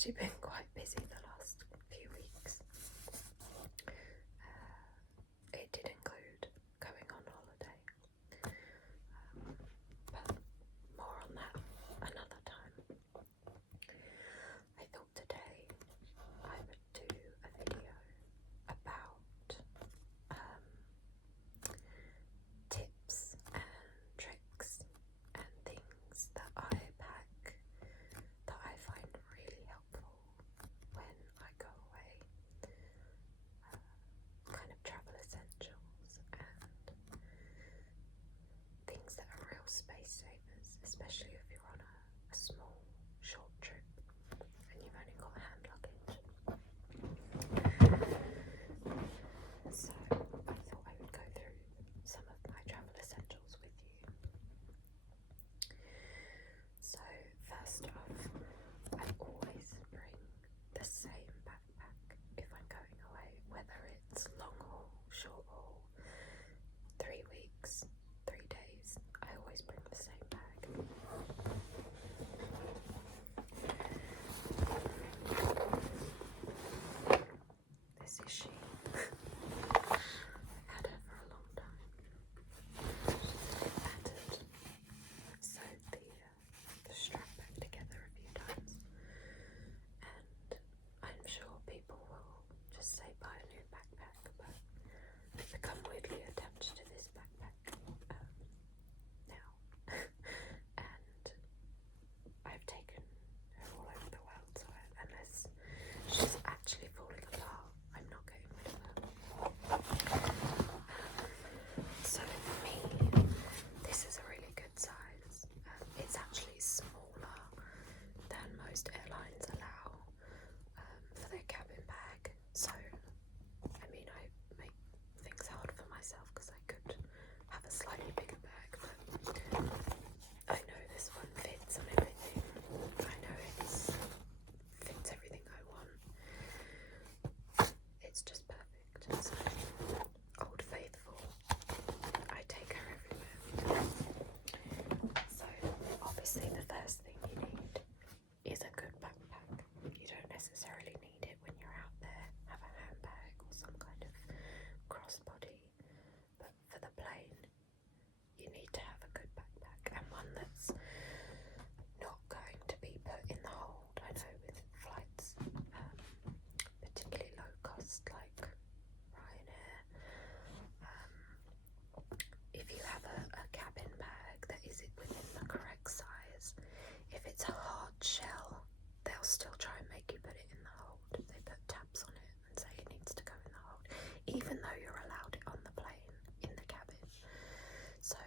actually been quite busy the last few weeks. It did include going on holiday, but more on that another time. I thought today I would do a video about tips and tricks and things that I pack that I find really helpful when I go away, kind of travel essentials and things that are real space savers, especially if you're on a small, short trip and you've only got hand luggage. So I thought I would go through some of my travel essentials with you. So first off, I always bring the same backpack if I'm going away, whether it's long haul, short haul, 3 weeks, 3 days, I always bring the same bag. This is she. I've had her for a long time. She's battered. Sewed the strap back together a few times, and I'm sure people will just say buy a new backpack, but I've become weirdly attached to this backpack now, and I've taken her all over the world, so unless she's actually falling apart, I'm not getting rid of her. So for me, this is a really good size. It's actually smaller than most airlines allow for their cabin bag. So, I mean, I make things hard for myself because I could have a slightly bigger bag, but I know this one fits on everything. I know it fits everything I want. It's just perfect. So, Old Faithful, I take her everywhere. So, obviously the first thing you need is a good backpack. You don't necessarily need it when you're out there, have a handbag or some kind of crossbody, but for the plane, you need to have a good backpack, and one that's not going to be put in the hold. I know with flights, particularly low cost like Ryanair, if you have a cabin bag that is within the correct size, if it's a hard shell, they'll still try and make you put it in the hold. They put tabs on it and say it needs to go in the hold, even though you're allowed it on the plane, in the cabin. So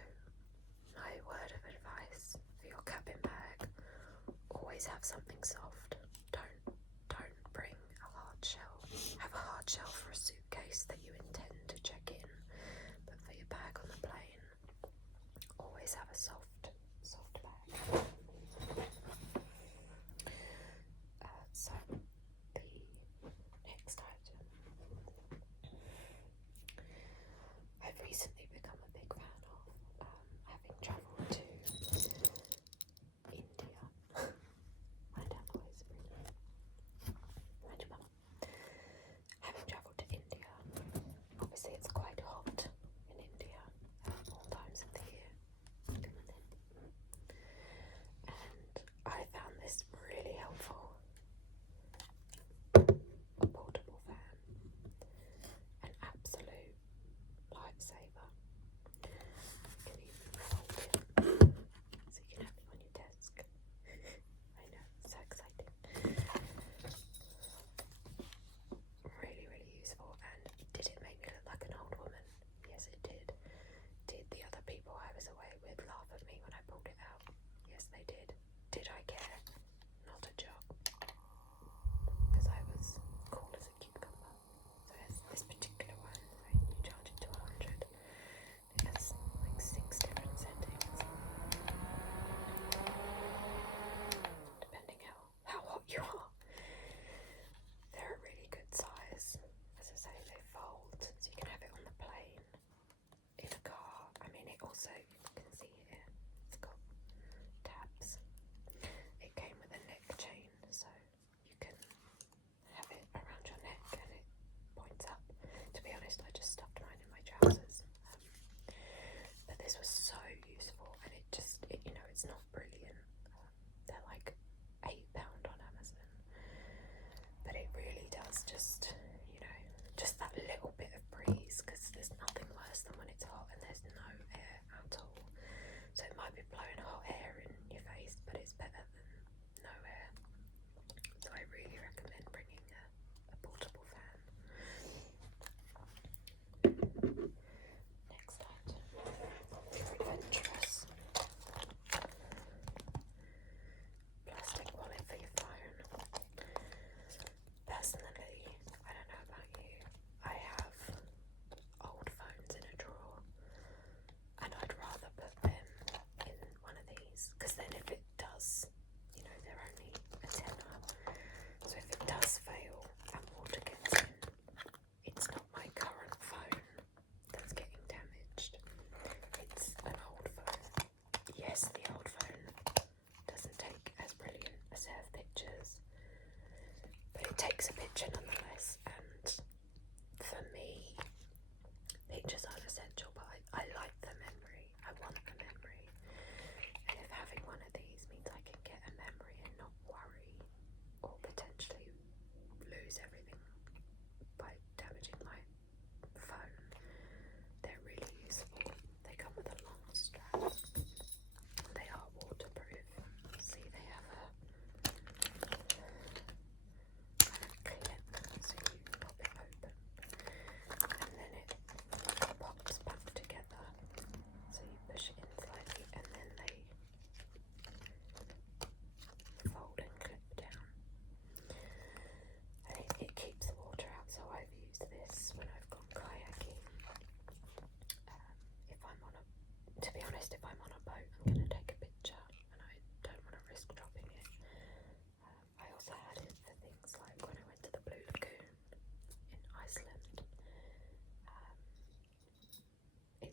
my word of advice for your cabin bag, always have something soft. Don't bring a hard shell. Have a hard shell for a suitcase that you intend to check in, but for your bag on the plane, always have a soft bag. So the next item, I've recently become a big fan of, having travelled to India. My dad always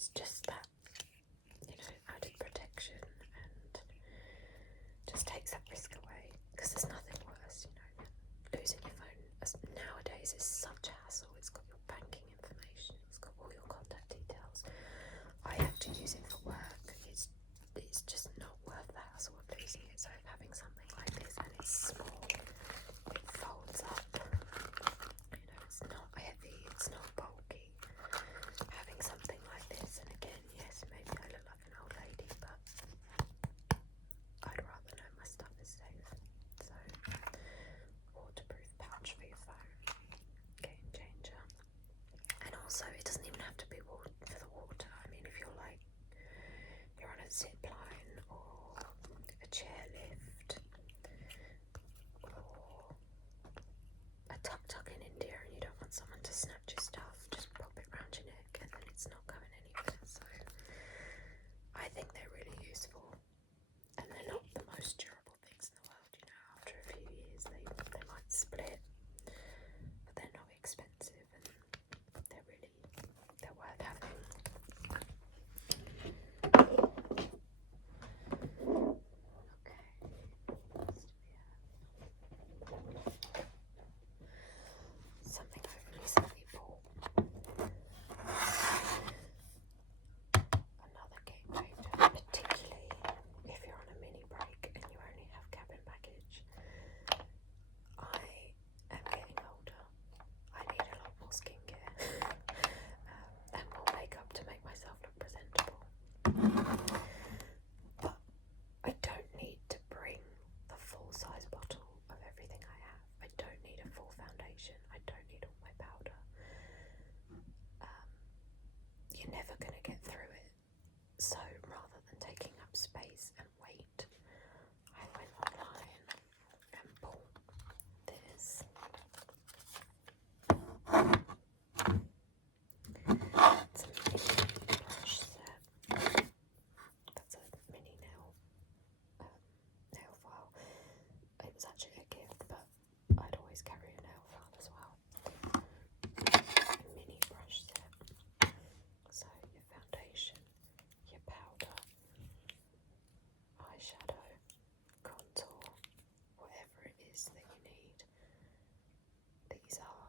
it's just that, you know, added protection and just takes that risk away, because there's nothing worse, you know, losing your phone. As nowadays is such a hassle. It's got your banking information, it's got all your contact details. I have to use it for work. It's just not worth the hassle of losing it. So having something like this, and it's small, it folds up, you know, it's not heavy, it's not bulky. Having something like this, and again, yes, maybe I look like an old lady, but I'd rather know my stuff is safe. So, waterproof pouch for your phone, game changer. And also, it doesn't even have to be for the water. I mean, if you're like, you're on a zip line or a chairlift or a tuk-tuk in India and you don't want someone to snatch your stuff, just pop it round your neck and then it's not going anywhere. So I think they're really useful, and they're not the most durable things in the world, you know. After a few years they might split, but they're not expensive and they're worth having. Something I've recently bought. Another game changer, particularly if you're on a mini break and you only have cabin baggage. I am getting older. I need a lot more skincare and more makeup to make myself look presentable. But I don't need to bring the full size bottle of everything I have. I don't need a full foundation. I don't need all my powder. You're never going to get through it. So rather than taking up space and weight, I went online and bought this. It's a mini brush set. That's a mini nail file. It was actually a gift, but I'd always carry a nail file as well. A mini brush set. So your foundation, your powder, eyeshadow, contour, whatever it is that you need. These are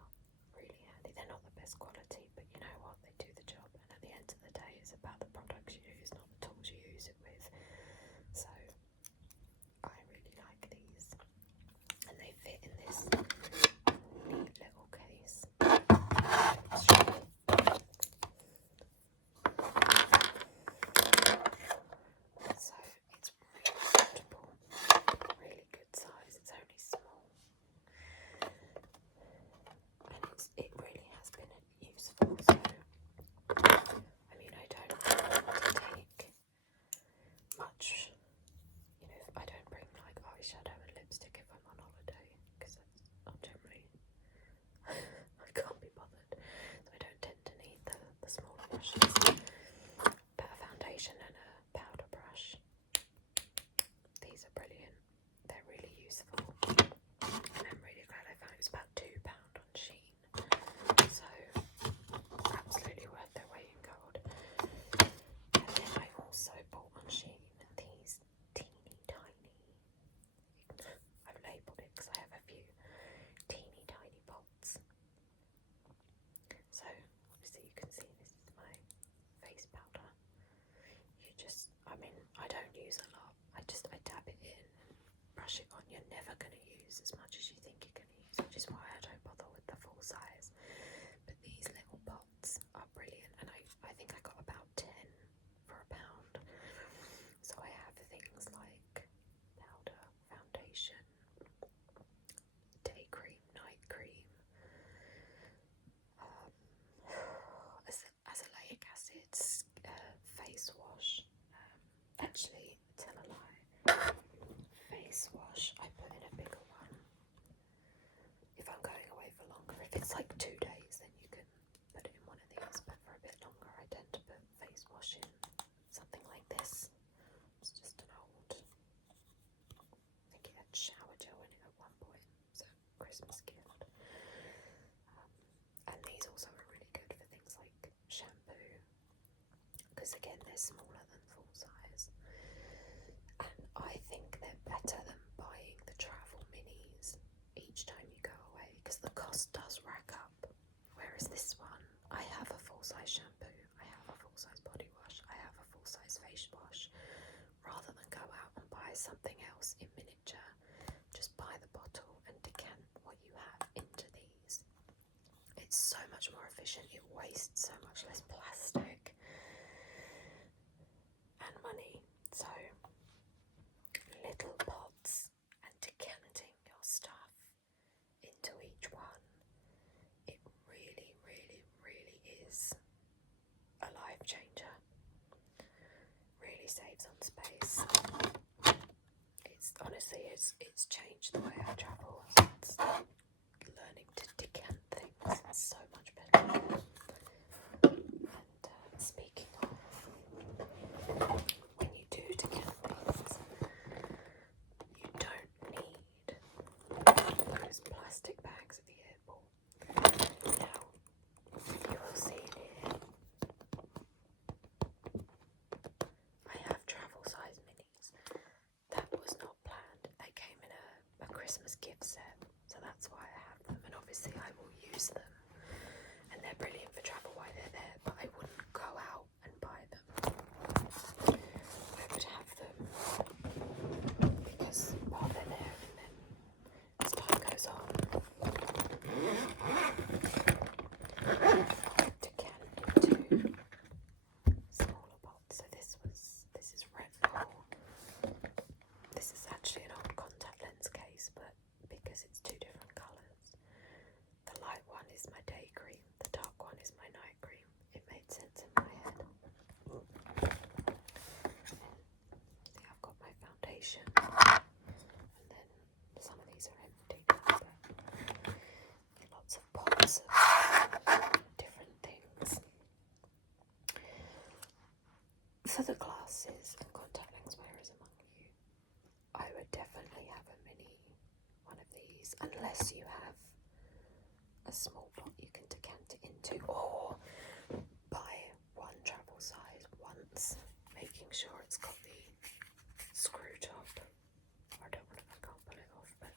really handy. They're not the best quality, but you know what? They do the job. And at the end of the day, it's about the products you use, not the tools you use it with. So I really like these. And they fit in this neat little case. So it's really suitable, really good size. It's only small, and it really has been useful. So I mean, I don't have to take much, you know, I don't bring like eyeshadow and lipstick if I'm on holiday, because I'm generally I can't be bothered, so I don't tend to need the smaller brushes. But a foundation and a powder brush, these are brilliant. They're really useful, and I'm really glad I found it. It was about £2 on Shein, so absolutely worth their weight in gold. And then I also bought on Shein these teeny tiny, I've labelled it because I have a few teeny tiny pots. So obviously you can see this is my face powder. I mean, I don't use a lot. I dab it in and brush it on. You're never going to use as much as you think you're going to use, which is why I don't bother with the full size. But these little pots are brilliant, and I think I got about 10 for £1. So I have things like powder, foundation, day cream, night cream, azelaic acid, face wash. Actually, tell a lie. Face wash, I put in a bigger one. If I'm going away for longer, if it's like 2 days, then you can put it in one of these. But for a bit longer, I tend to put face wash in something like this. It's just an old, I think it had shower gel in it at one point. So Christmas gift. And these also are really good for things like shampoo because again they're smaller than full size, and I think they're better than buying the travel minis each time you go away, because the cost does rack up. Whereas this one, I have a full-size shampoo, I have a full-size body wash, I have a full-size face wash. Rather than go out and buy something else in miniature, just buy the bottle and decant what you have into these. It's so much more efficient, it wastes so much less plastic and money. So little pots and decanting your stuff into each one, it really, really, really is a life changer. Really saves on space. It's honestly, it's changed the way I travel. It's learning to decant things. It's so much better. And speaking of, when you do decant things, you don't need those plastic bags at the airport. Now, you will see here, I have travel size minis. That was not planned. They came in a Christmas gift set, so that's why I have them, and obviously I will use them, and they're brilliant for travel while they're there, but I wouldn't go out and buy them. I would have them because while they're there, and then as time goes on, decant into smaller pots. So this is retinol. This is actually an old contact lens case, but because it's two different colours, the light one is my day cream, the dark one is my night cream. It made sense in my head. See, I've got my foundation, and then some of these are empty, but lots of pots of different things. For the glasses and contact lens wearers among you, I would definitely have a mini one of these, unless you have a small pot you can decant it into, or buy one travel size once, making sure it's got the screw top. I can't pull it off, but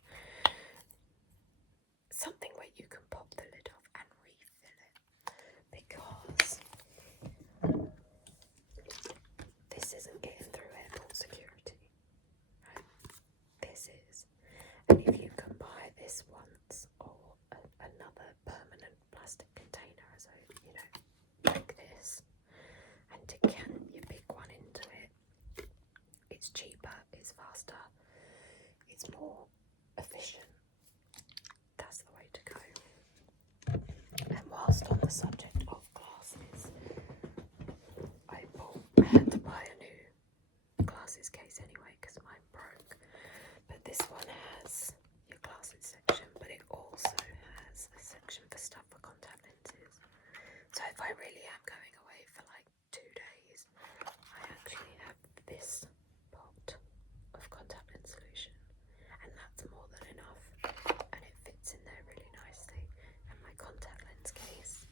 something where you can pop the lid off and refill it, because this isn't getting through airport security, right? This is. And if you can buy this once, or another permanent plastic container, as like this, and decant your big one into it, it's cheaper, it's faster, it's more efficient. That's the way to go. And whilst on the subject of glasses, I had to buy a new glasses case anyway because mine broke. But this one has your glasses section, but it also has a section for stuff for contact lenses. So if I really am going away for like 2 days, I actually have this pot of contact lens solution, and that's more than enough, and it fits in there really nicely. And my contact lens case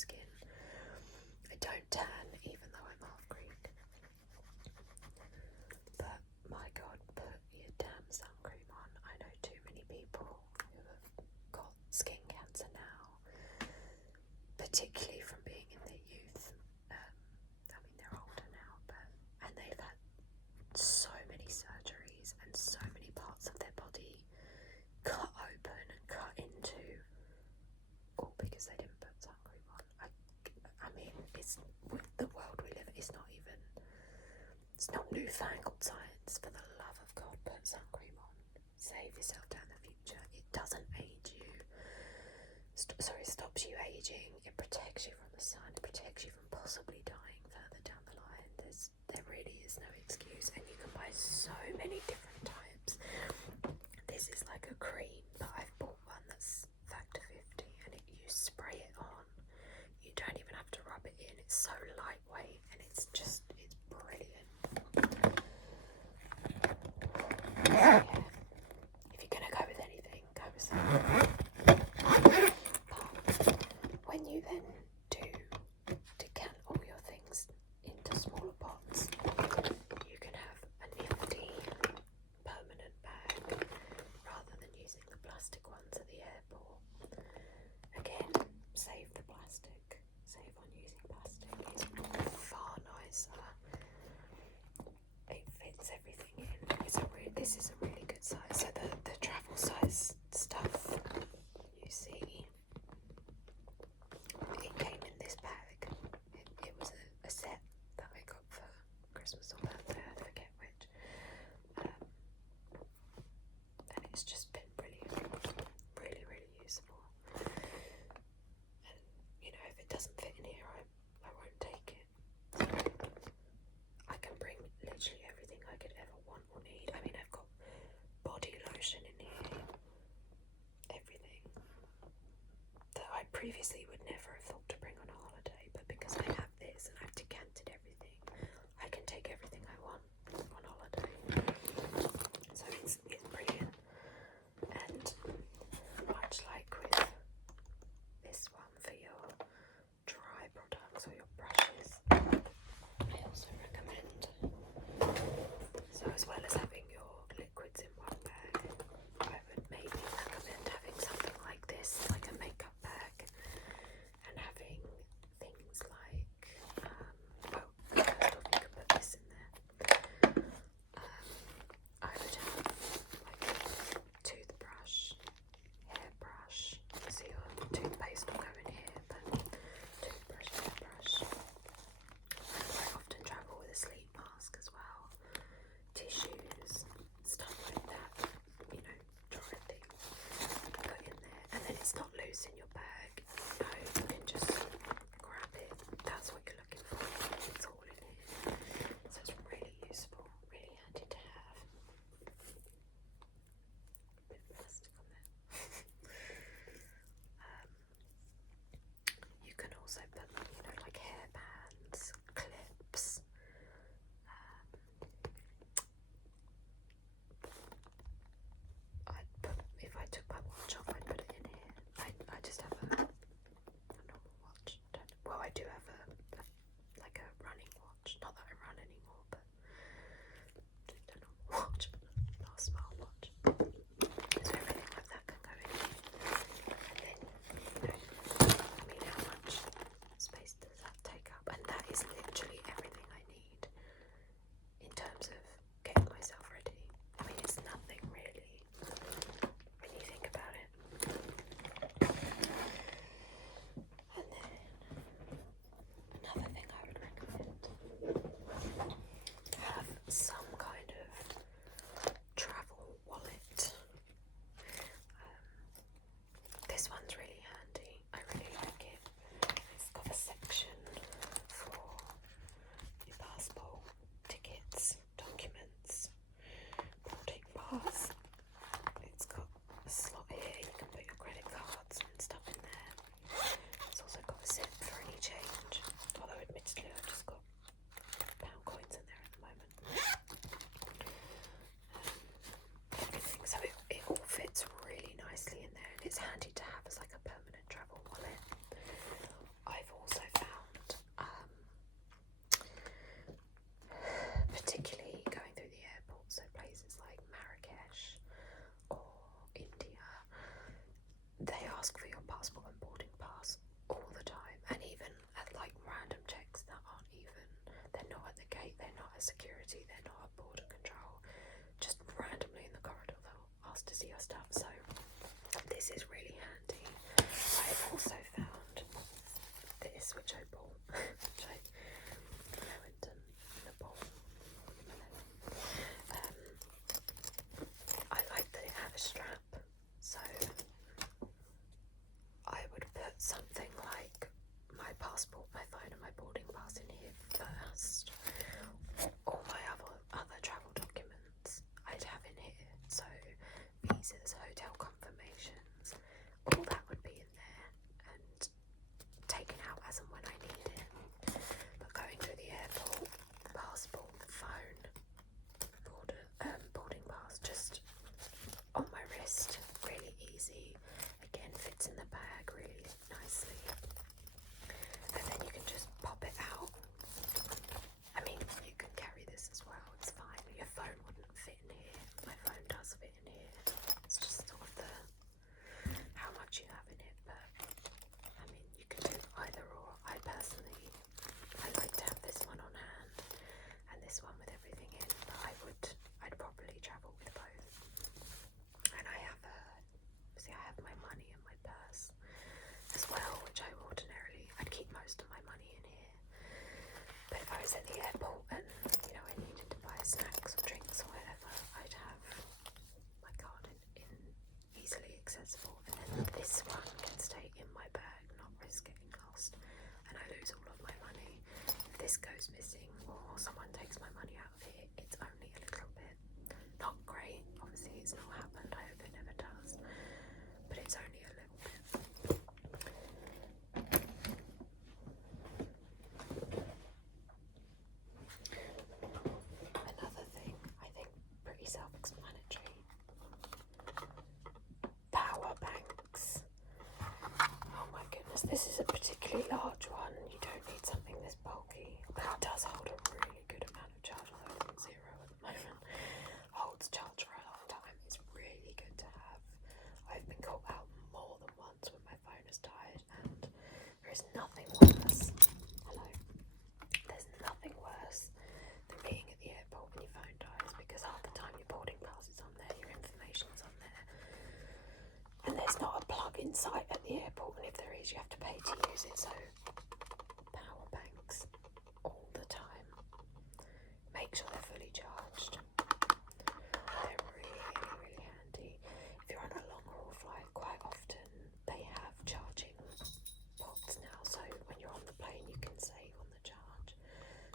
skin. I don't tan even though I'm half Greek. But my God, put your damn sun cream on. I know too many people who have got skin cancer now, particularly from being in their youth. I mean, they're older now, and they've had so many surgeries and so many parts of their body cut open and cut into, all because they didn't put sun cream on. I mean, it's with the world we live in. It's not newfangled science. For the love of God, put sun cream on. Save yourself down the future. It doesn't age you. It stops you aging. It protects you from the sun. It protects you from possibly dying further down the line. There really is no excuse, and you can buy so many different types. This is like a cream, but I've bought one that's factor 50, and you spray it on. You don't even have to rub it in. It's so lightweight, and it's brilliant. So yeah, if you're gonna go with anything, go with something. But when you then do decant all your things into smaller pots, you can have an empty permanent bag rather than using the plastic ones at the airport. Again, save the plastic. Save on using plastic. It's far nicer. It fits everything in. This is a really good size. So the travel size stuff you see, it came in this bag. It was a set that I got for Christmas or birthday, I forget which. And it's just been brilliant. Really, really useful. And, you know, if it doesn't fit in here, I won't take it. So I can bring literally everything I could ever want or need. I mean, I've got body lotion in here. Everything that I previously would never have thought to bring on a holiday, but because I have this and I've decanted everything, I can take everything I want on holiday. So it's brilliant. And much like with this one for your dry products or your brushes, I also recommend, so as well as having your liquids in one bag, I would maybe recommend having something like this, like a makeup bag, and having things like, well, first off, you can put this in there. I would have like a toothbrush, hairbrush, so your toothpaste will go in here, but toothbrush, hairbrush. I quite often travel with a sleep mask as well, tissues, stuff like that, you know, dry things, put in there, and then it's not loose in your bag, no, you can just grab it, that's what you're looking for, it's all in here, so it's really useful, really handy to have. Bit of plastic on there. You can also put, you know, like hairbands, clips. If I took my watch off, I'd put it in here. I just have a passport and boarding pass all the time, and even at like random checks that aren't even, they're not at the gate, they're not at security, they're not at border control, just randomly in the corridor they'll ask to see your stuff. So this is really handy. I've also found this, which I bought, which I went in the bowl. I like that it had a strap, so I would put something like my passport, my phone and my boarding pass in here first. All my other travel documents I'd have in here, so visas, hotel confirmations, all that would be in there and taken out as and when I need it. But going through the airport, passport, phone, boarding pass, just on my wrist, really easy. Again, fits in the bag really nicely, and then you can just pop it out. I mean, you can carry this as well, it's fine. Your phone wouldn't fit in here. My phone does fit in here. It's just sort of how much you have in it, but I mean, you can do either or. I like to have this one on hand and this one with everything in, but I'd probably travel with both. And I have my money in my purse as well, which I'd keep most of my money in here. But if I was at the airport and, I needed to buy snacks or drinks or whatever, I'd have my card in easily accessible. And then this one can stay in my bag, not risk getting lost, and I lose all of my money. If this goes missing or someone takes my money out of here, it's only a little bit. Not great, obviously it's not happened, I hope it never does, but it's only a little bit. Another thing, I think pretty self-explanatory, power banks. Oh my goodness, this is a particularly large one. You don't need something this bulky, but it does hold a really good amount of charge, although it's on 0 at the moment. Holds charge for a long time. It's really good to have. I've been caught out more than once when my phone has died, and there is nothing worse. Hello. There's nothing worse than being at the airport when your phone dies, because half the time your boarding pass is on there, your information's on there, and there's not a plug in sight at the airport, and if there is, you have to pay to use it. So power banks all the time. Make sure they're fully charged. They're really, really handy. If you're on a long haul flight, quite often they have charging ports now, so when you're on the plane you can save on the charge.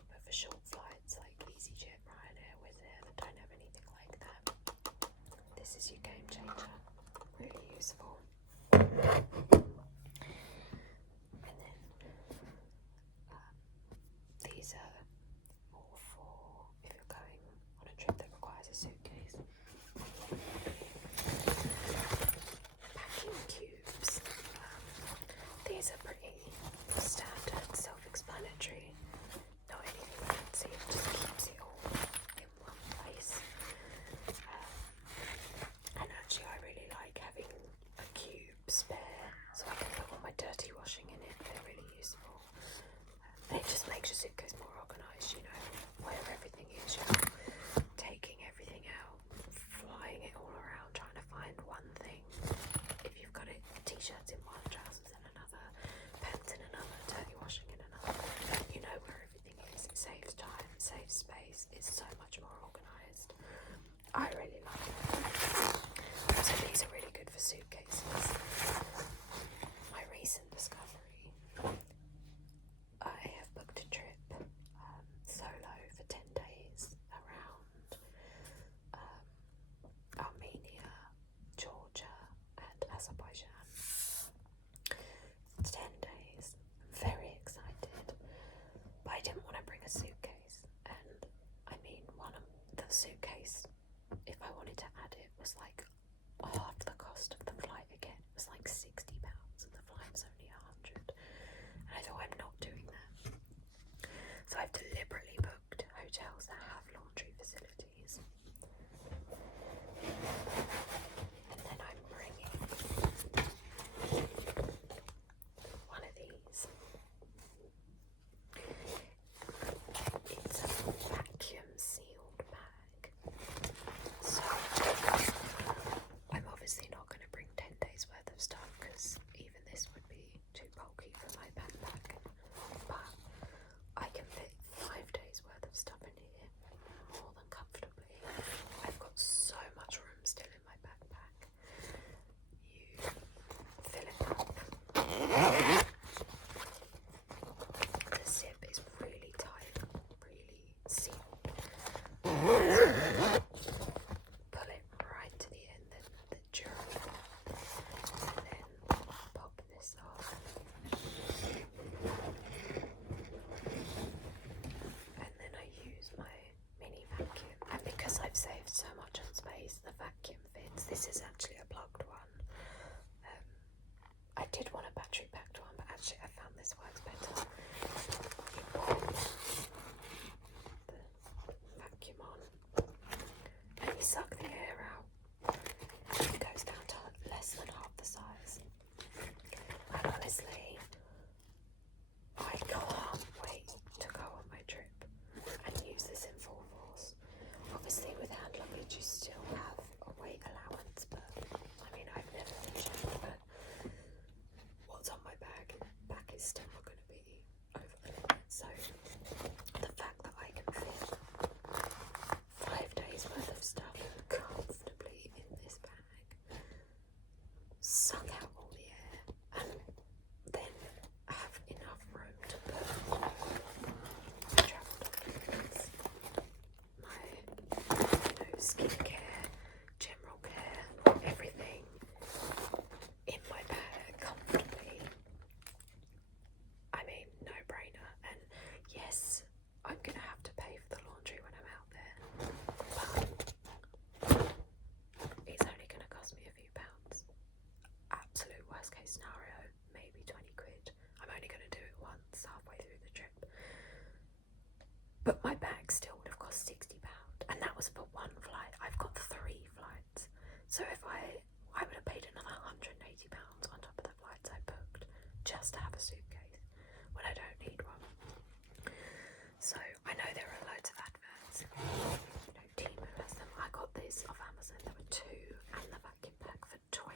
But for short flights like EasyJet, Ryanair, Wizz Air that don't have anything like that, this is your game changer. Really useful. And then these are more for if you're going on a trip that requires a suitcase. Packing cubes. These are pretty standard, self-explanatory. Not anything fancy, it just keeps it all in one place. And actually I really like having a cube spare so I can put all my dirty washing in it. They're really useful. And it just makes your suitcase more organised, where everything is. You're not taking everything out, flying it all around, trying to find one thing. If you've got it, t-shirts in one, trousers in another, pants in another, dirty washing in another, you know where everything is. It saves time, it saves space, it's so much more organised. I really like it. So these are really good for suitcases. My recent discovery, I have booked a trip solo for 10 days around Armenia, Georgia and Azerbaijan. 10 days. I'm very excited, but I didn't want to bring a suitcase, and I mean the suitcase, if I wanted to add it, was like half the cost of the flight again. It was like £60 and the flight was only 100, and I thought, I'm not doing that. So I've deliberately booked hotels that have laundry facilities, and then I'm bringing The zip is really tight, really sealed. Pull it right to the end, the journal, and then pop this off. And then I use my mini vacuum, and because I've saved so much on space, the vacuum fits. This is actually a plugged one. I did want a battery packed one, but actually I found this works better. You pop the vacuum on and you suck the air out. It goes down to less than half the size. And honestly, I can't wait to go on my trip and use this in full force. Obviously with hand luggage you still have a weight allowance, but I mean I've never been checked, but what's on my back is still not going to be over the limit. So the fact that I can fit 5 days worth of stuff comfortably in this bag, suck out all the air, and then have enough room to put my travel documents, my skincare, general care, everything in my bag comfortably. I mean, no brainer. And yes, I'm gonna have to pay for the laundry when I'm out there, but it's only gonna cost me a few pounds. Absolute worst case scenario, maybe 20 quid. I'm only gonna do it once halfway through the trip. But my bag still would have cost £60, and that was for one flight. I've got 3 flights, so if I would have paid another £180 on top of the flights I booked just to have a suitcase when I don't need one. So I know there are loads of adverts. Temu has them. I got this off Amazon. There were 2 and the vacuum bag for £21.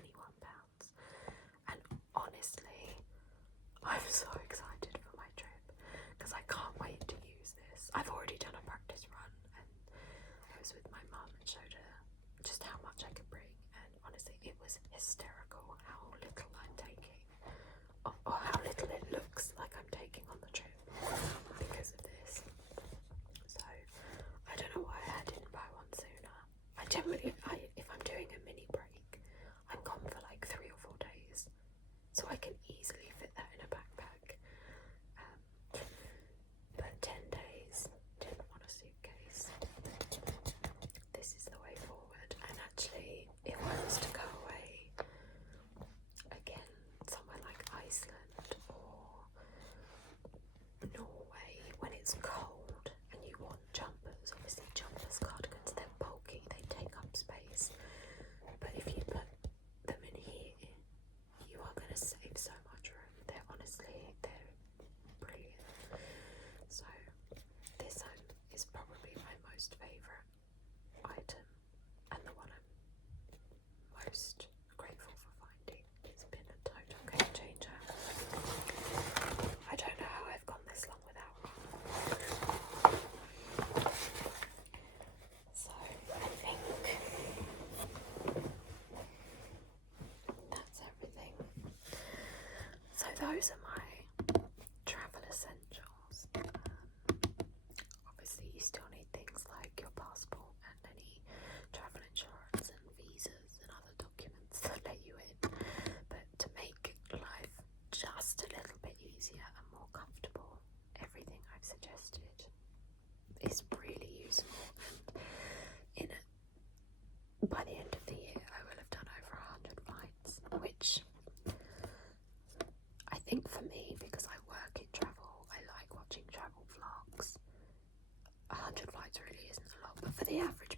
And honestly, I'm so excited for my trip because I can't wait to use this. I've already done a practice run, and I was with my mum and showed her just how much I could bring, and honestly it was hysterical how little I'm taking, or how little it looks like I'm taking on the trip because of this. So I don't know why I didn't buy one sooner. I generally, if I'm doing a mini break, I'm gone for like 3 or 4 days, so I can easily fit that in a backpack. But 10 days, didn't want a suitcase. This is the way forward. And actually, if I was to go away again, somewhere like Iceland or Norway, when it's cold and you want jumpers, obviously jumpers, cardigans, they're bulky, they take up space. But if you put them in here, you are going to save so much room. They're brilliant. So this is probably my most favourite item, and the one I'm most grateful for finding. It's been a total game changer. I don't know how I've gone this long without one. So I think that's everything. So those are my travel essentials. Obviously you still need things like your passport and any travel insurance and visas and other documents that let you in, but to make life just a little bit easier and more comfortable, everything I've suggested is really useful. And by the end of the year I will have done over 100 flights, which I think for me, because I work in travel, I like watching travel vlogs. 100 flights really isn't a lot, but for the average